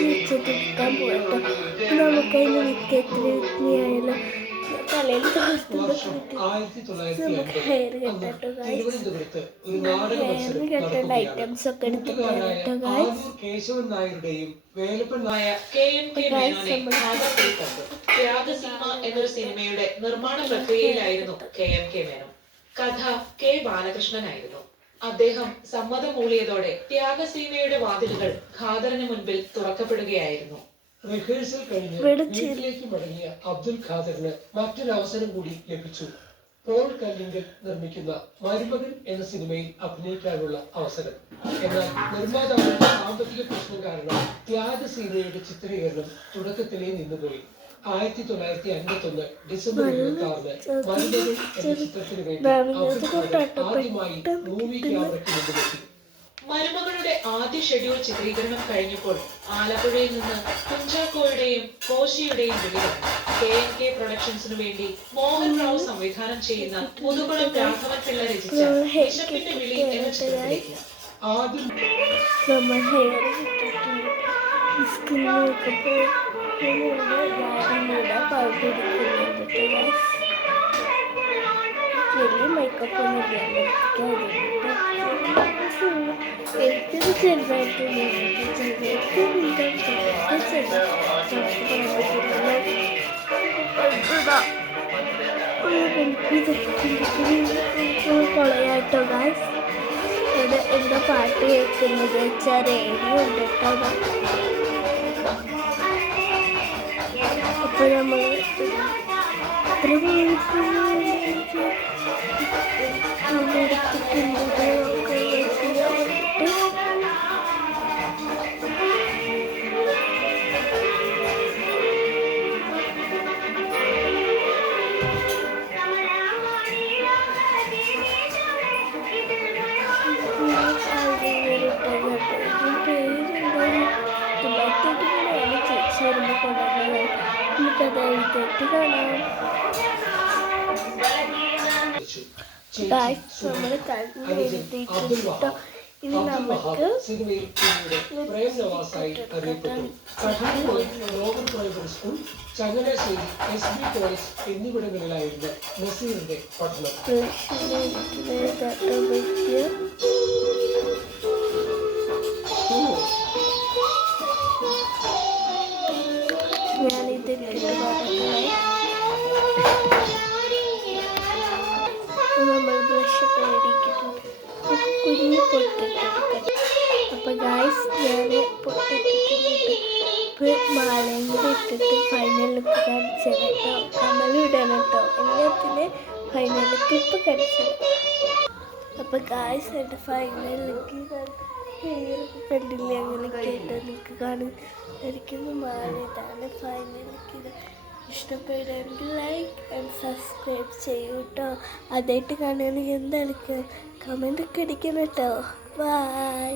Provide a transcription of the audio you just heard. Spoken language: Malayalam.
വെച്ചിട്ട് പോയിട്ട് നമുക്കതിന് വിത്യത്തിനായാലും തലയിൽ നമുക്ക് ഹെയർ കെട്ടോ ഹെയർ കെട്ടേണ്ട ഐറ്റംസ് ഒക്കെ എടുത്തിട്ട് കേശവൻ നായരുടെയും എന്നൊരു സിനിമയുടെ നിർമ്മാണ പ്രക്രിയയിലായിരുന്നു KMK മേനോൻ. കഥ K ബാലകൃഷ്ണനായിരുന്നു. അദ്ദേഹം സമ്മതം മൂളിയതോടെ ത്യാഗസീമയുടെ വാതിലുകൾ ഖാദറിന് മുൻപിൽ തുറക്കപ്പെടുകയായിരുന്നു. റിഹേഴ്സൽ കഴിഞ്ഞ് വീട്ടിലേക്ക് മടങ്ങിയ അബ്ദുൽ ഖാദറിന് മറ്റൊരു അവസരം കൂടി ലഭിച്ചു. പോൾ കല്ലിങ്കൽ നിർമ്മിക്കുന്ന മരുമകൻ എന്ന സിനിമയിൽ അഭിനയിക്കാനുള്ള അവസരം. എന്നാൽ നിർമ്മാതാവിന്റെ സാമ്പത്തിക പ്രശ്നം കാരണം ത്യാഗസീമയുടെ ചിത്രീകരണം തുടക്കത്തിലേ നിന്നുപോയി. 1951 ഡിസംബർ 26 മരുമകൻ എന്ന ചിത്രത്തിന് വേണ്ടി ആദ്യമായി മൂവി ക്യാമറയ്ക്ക് മുന്നിലെത്തി. മരുമകളുടെ ആദ്യ ഷെഡ്യൂൾ ചിത്രീകരണം കഴിഞ്ഞപ്പോൾ ആലപ്പുഴയിൽ നിന്ന് കുഞ്ചാക്കോയുടെയും കോശിയുടെയും വിളികൾ KMK പ്രൊഡക്ഷൻസിനു വേണ്ടി മോഹൻ റാവു സംവിധാനം ചെയ്യുന്ന മുതുകുളം രാഘവൻ പിള്ള രചിച്ച വിശപ്പിന്റെ വിളി എന്ന ചിത്രത്തിലേക്ക് ആദ്യം മേക്കപ്പ് എനിക്കത് ചെറുതായിട്ട് കൊളയായിട്ടോ ഗായ്സ്. ഇവിടെ എന്താ പാട്ട് കേൾക്കുന്നത് വെച്ചാൽ റേഡിയോ ഉണ്ട് കേട്ടോ. അപ്പോൾ നമ്മൾ എത്ര നമ്മൾ കണ്ടെടുത്തിട്ടോ. ഇനി നമുക്ക് ചങ്ങനാശ്ശേരി SB കോളേജ് എന്നിവിടങ്ങളിലായിരുന്നു നസീറിന്റെ പഠനം. നമ്മൾ ബ്ലഷൊക്കെ മേടിക്കിട്ടുണ്ട്. കുഞ്ഞ് പൊട്ടിട്ടെടുക്കട്ടെ. അപ്പോൾ ഗായ്സ് ഞാൻ പൊട്ടിട്ടിട്ടുണ്ട്. ഇപ്പോൾ മാലയും കൂടി ഇട്ടിട്ട് ഫൈനൽ ലുക്ക് കാണിച്ചത് കേട്ടോ. കമ്മലും ഇടണം കേട്ടോ. എല്ലാത്തിൻ്റെ ഫൈനൽ ലുക്ക് ഇപ്പോൾ കാണിച്ചത്. അപ്പോൾ ഗായ്സ് എൻ്റെ ഫൈനൽ ലുക്ക് ഹെയറൊക്കെ കണ്ടില്ലേ, അങ്ങനെയൊക്കെ ആയിട്ട് ലുക്ക് കാണിച്ചിരിക്കുന്ന മാല ഇതാണ് ഫൈനൽ ലുക്ക്. ഇഷ്ടപ്പെടുമെങ്കിൽ ലൈക്ക് ആൻഡ് സബ്സ്ക്രൈബ് ചെയ്യൂ കേട്ടോ. ആദ്യമായിട്ട് കാണുകയാണെങ്കിൽ എന്തായാലും കമൻ്റ് ഒക്കെ അടിക്കണം കേട്ടോ. ബൈ.